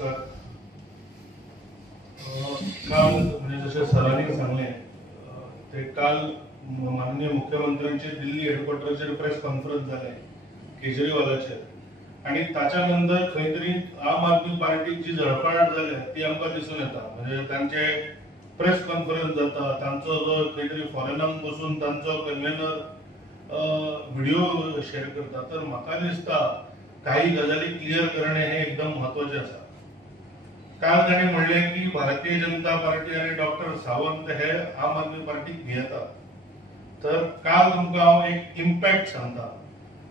नमस्कार. काल म्हणजे जसे सरांनी सांगले ते काल माननीय मुख्यमंत्र्यांचे दिल्ली हेडक्वार्टरचेर प्रेस कॉन्फरन्स जाले केजरीवालाचेर आणि त्याच्यानंतर खंय तरी आम आदमी पार्टीक जी झळपणाट जाल्या ती आमकां दिसून येता. म्हणजे तांचे प्रेस कॉन्फरन्स जाता, तांचो जो खंय तरी फॉरेनाक बसून तांचो कन्व्हेनर व्हिडिओ शेअर करता. तर म्हाका दिसता काही गजाली क्लियर करणे हे एकदम महत्वाचे आसा. काल ताणें म्हणलें की भारतीय जनता पार्टी आणि डॉक्टर सावंत हे आम आदमी पार्टीक भियेतात. तर काल तुमकां हांव एक इम्पॅक्ट सांगता.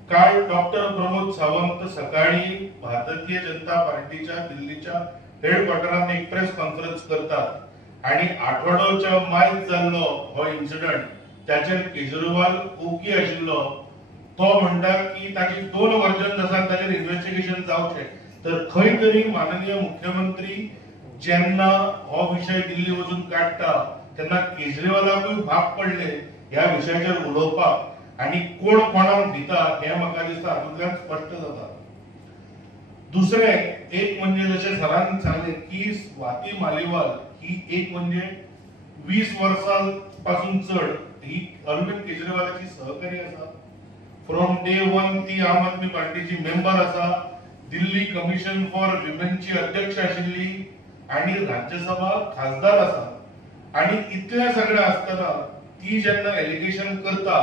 काल डॉक्टर प्रमोद सावंत सकाळी भारतीय जनता पार्टीच्या दिल्लीच्या हेडक्वार्टरान एक प्रेस कॉन्फरन्स करतात आणि आठवड्याच्या मायज जाल्लो हो इन्सिडंट त्याचेर केजरीवाल ओकी आशिल्लो तो म्हणटा की ताची 2 वर्जन आसात, ताचेर इन्व्हेस्टिगेशन जावचें. तर खंय तरी माननीय मुख्यमंत्री जेन्ना हो विषय दिल्ली वचून काडटा तेन्ना केजरीवालाकूय भाग पडले ह्या विशयाचेर उलोवपाक आणि कोण कोणाक भिता हें म्हाका दिसता हातूंतल्यान स्पश्ट जाता. दुसरें एक म्हणजे जशें सरान सांगलें की स्वाती मालिवाल ही एक म्हणजे 20 वर्सां पासून चड ही अरविंद केजरीवालाची सहकारी आसा. फ्रॉम डे 1 ती आम आदमी पार्टीची मेंबर आसा, दिल्ली कमिशन फॉर विमेनची अध्यक्ष आशिल्ली आणि राज्यसभा खासदार आसा. आणि इतले सगळे आसतना ती जेन्ना एलिगेशन करता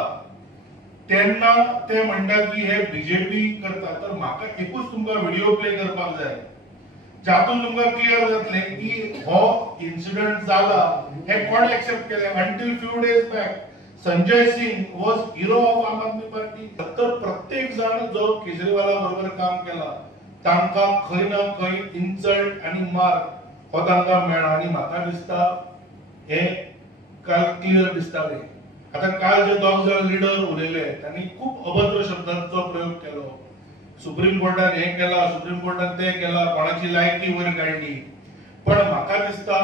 तेन्ना ते म्हणटा की हे बीजेपी करता. तर म्हाका एकूच तुमकां व्हिडिओ प्ले करपाक जाय जातून तुमकां क्लियर जातलें की हो इन्सिडंट जाला हे कोण एक्सेप्ट केले. Until few days back Sanjay Singh was hero of Aam Aadmi party. तर प्रत्येक जण जो केजरीवाला बरोबर काम केला तांकां खंय ना खंय इन्सल्ट आणि मार हो तांकां मेळ्ळा. आणि म्हाका दिसता हे काल क्लियर दिसताले. आता काल जे दोग जाण लिडर उलयले तांणी खूप अभद्र शब्दांचो प्रयोग केलो. सुप्रीम कोर्टान हे केला, सुप्रीम कोर्टान ते केला, कोणाची लायकी वयर काडली. पण म्हाका दिसता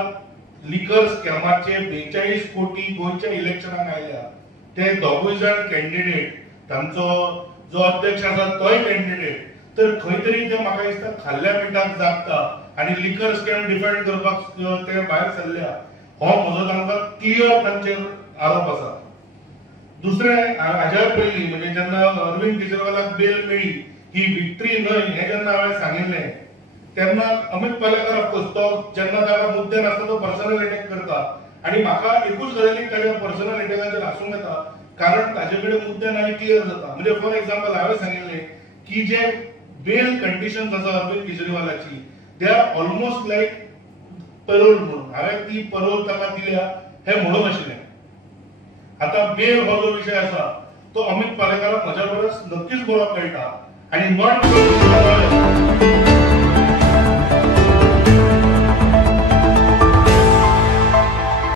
लिकर स्कॅमाचे 42 कोटी गोंयच्या इलेक्शनाक आयल्या. ते दोगूय जाण कॅन्डिडेट, तांचो जो अध्यक्ष आसा तोय कॅन्डिडेट. तर खंय तरी ते म्हाका दिसता खाल्ल्या पिठाक जागता आणि लिकर स्कॅम डिफेंड करपाक ते भायर सरल्या हो म्हजो तांकां क्लियर तांचेर आरोप आसा. दुसरें हाज्या पयलीं म्हणजे जेन्ना अरविंद केजरीवालाक बेल मेळ्ळी ही विक्ट्री न्हय हें जेन्ना हांवें सांगिल्लें तेन्ना अमित पालेकर ऑफकोर्स तो जेन्ना ताका मुद्दे नासता तो पर्सनल अटॅक करता. आणि म्हाका एकूच गजालीक ताच्या पर्सनल अटॅकाचेर हांसूंक येता कारण ताजे कडेन मुद्दे नाय क्लियर जाता. म्हणजे फॉर एक्झाम्पल हांवें सांगिल्लें की जे बेल कंडिशन्स आसा अरविंद केजरीवालाची they are almost like parole म्हणून. हांवें ती परोल ताका दिल्या हें म्हणून आशिल्लें. आता बेल हो जो विषय आसा तो अमित पालेकराक म्हज्या परस नक्कीच बरो कळटा आणि नॉट